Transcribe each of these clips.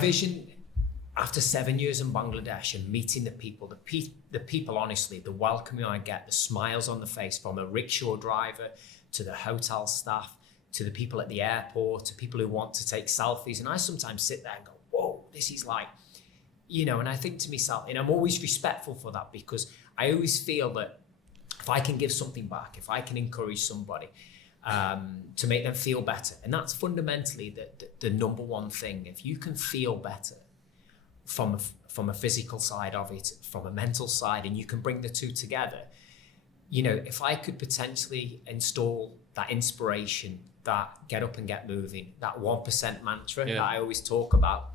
Vision after 7 years in Bangladesh and meeting the people, honestly, the welcoming I get, the smiles on the face from a rickshaw driver to the hotel staff, to the people at the airport, to people who want to take selfies. And I sometimes sit there and go, whoa, this is like, and I think to myself, and I'm always respectful for that, because I always feel that if I can give something back, if I can encourage somebody to make them feel better, and that's fundamentally the number one thing. If you can feel better from a physical side of it, from a mental side, and you can bring the two together, if I could potentially install that inspiration, that get up and get moving, that 1% mantra that I always talk about,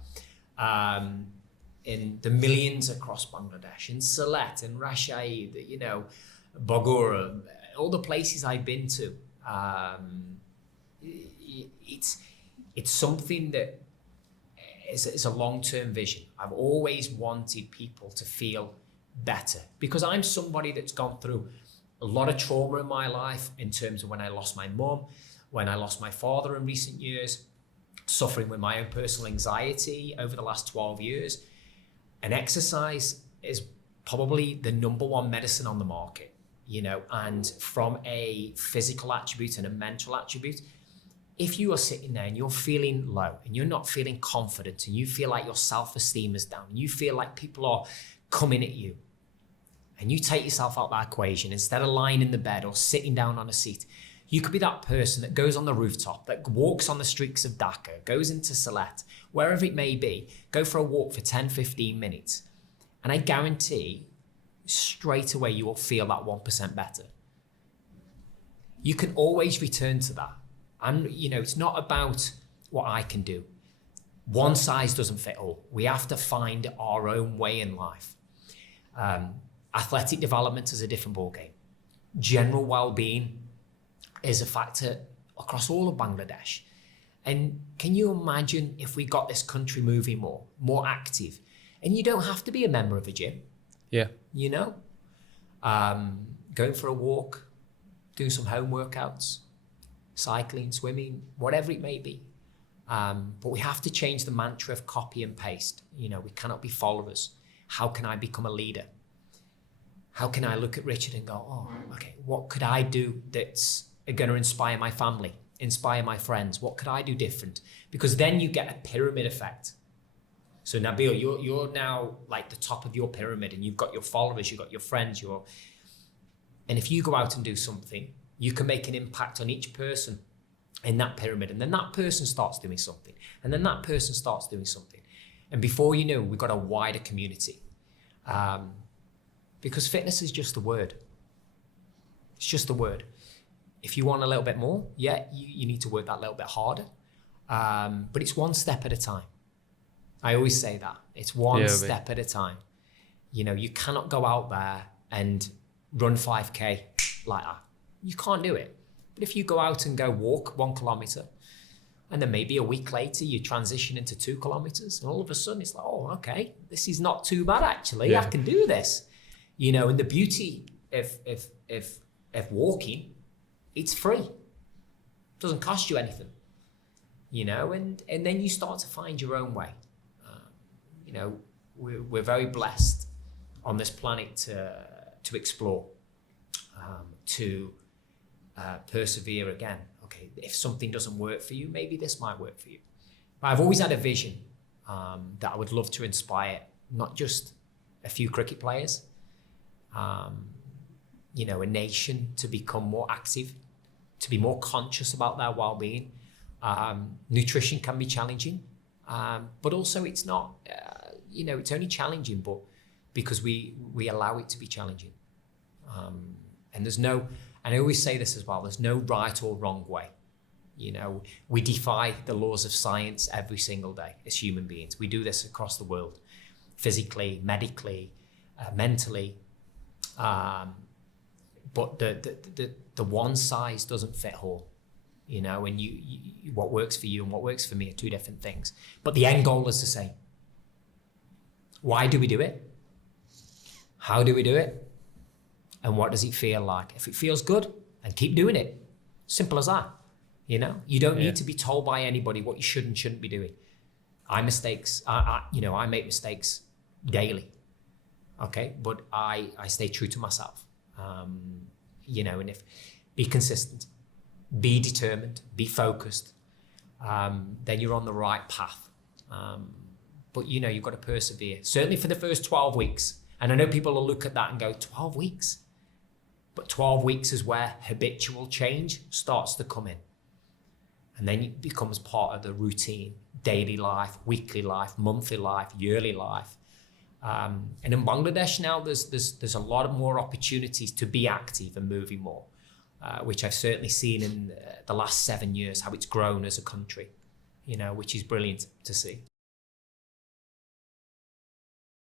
in the millions across Bangladesh, in Sylhet, in Rajshahi, Bogora, all the places I've been to, it's something that is a long-term vision. I've always wanted people to feel better, because I'm somebody that's gone through a lot of trauma in my life, in terms of when I lost my mum, when I lost my father in recent years, suffering with my own personal anxiety over the last 12 years. And exercise is probably the number one medicine on the market, and from a physical attribute and a mental attribute, if you are sitting there and you're feeling low and you're not feeling confident and you feel like your self-esteem is down and you feel like people are coming at you, and you take yourself out of that equation, instead of lying in the bed or sitting down on a seat, you could be that person that goes on the rooftop, that walks on the streets of Dhaka, goes into Sylhet, wherever it may be, go for a walk for 10, 15 minutes. And I guarantee straight away you will feel that 1% better. You can always return to that. And, it's not about what I can do. One size doesn't fit all. We have to find our own way in life. Athletic development is a different ballgame. General well-being is a factor across all of Bangladesh. And can you imagine if we got this country moving more active? And you don't have to be a member of a gym. Yeah. Going for a walk, doing some home workouts, cycling, swimming, whatever it may be. But we have to change the mantra of copy and paste. We cannot be followers. How can I become a leader? How can I look at Richard and go, oh, okay, what could I do that's going to inspire my family, inspire my friends? What could I do different? Because then you get a pyramid effect. So Nabil, you're now like the top of your pyramid, and you've got your followers, you've got your friends, and if you go out and do something, you can make an impact on each person in that pyramid, and then that person starts doing something, and then that person starts doing something. And before you know, we've got a wider community. Because fitness is just a word. It's just a word. If you want a little bit more, you need to work that little bit harder. But it's one step at a time. I always say that. It's one step at a time. You cannot go out there and run 5K like that. You can't do it. But if you go out and go walk 1 kilometer, and then maybe a week later you transition into 2 kilometers, and all of a sudden it's like, oh, okay, this is not too bad actually. I can do this. And the beauty of walking, it's free. It doesn't cost you anything. And then you start to find your own way. We're very blessed on this planet to explore, to persevere again. Okay, if something doesn't work for you, maybe this might work for you. But I've always had a vision that I would love to inspire not just a few cricket players, a nation to become more active, to be more conscious about their well-being. Nutrition can be challenging, but also it's not, it's only challenging, but because we allow it to be challenging. And I always say this as well, there's no right or wrong way. We defy the laws of science every single day as human beings. We do this across the world, physically, medically, mentally. But the one size doesn't fit all, and you what works for you and what works for me are two different things. But the end goal is the same. Why do we do it? How do we do it? And what does it feel like? If it feels good, then keep doing it. Simple as that. You don't need to be told by anybody what you should and shouldn't be doing. I make mistakes daily. Okay, but I stay true to myself. And if be consistent, be determined, be focused, then you're on the right path. But you've got to persevere. Certainly for the first 12 weeks. And I know people will look at that and go, 12 weeks? But 12 weeks is where habitual change starts to come in. And then it becomes part of the routine, daily life, weekly life, monthly life, yearly life. And in Bangladesh now, there's a lot of more opportunities to be active and moving more, which I've certainly seen in the last 7 years, how it's grown as a country, which is brilliant to see.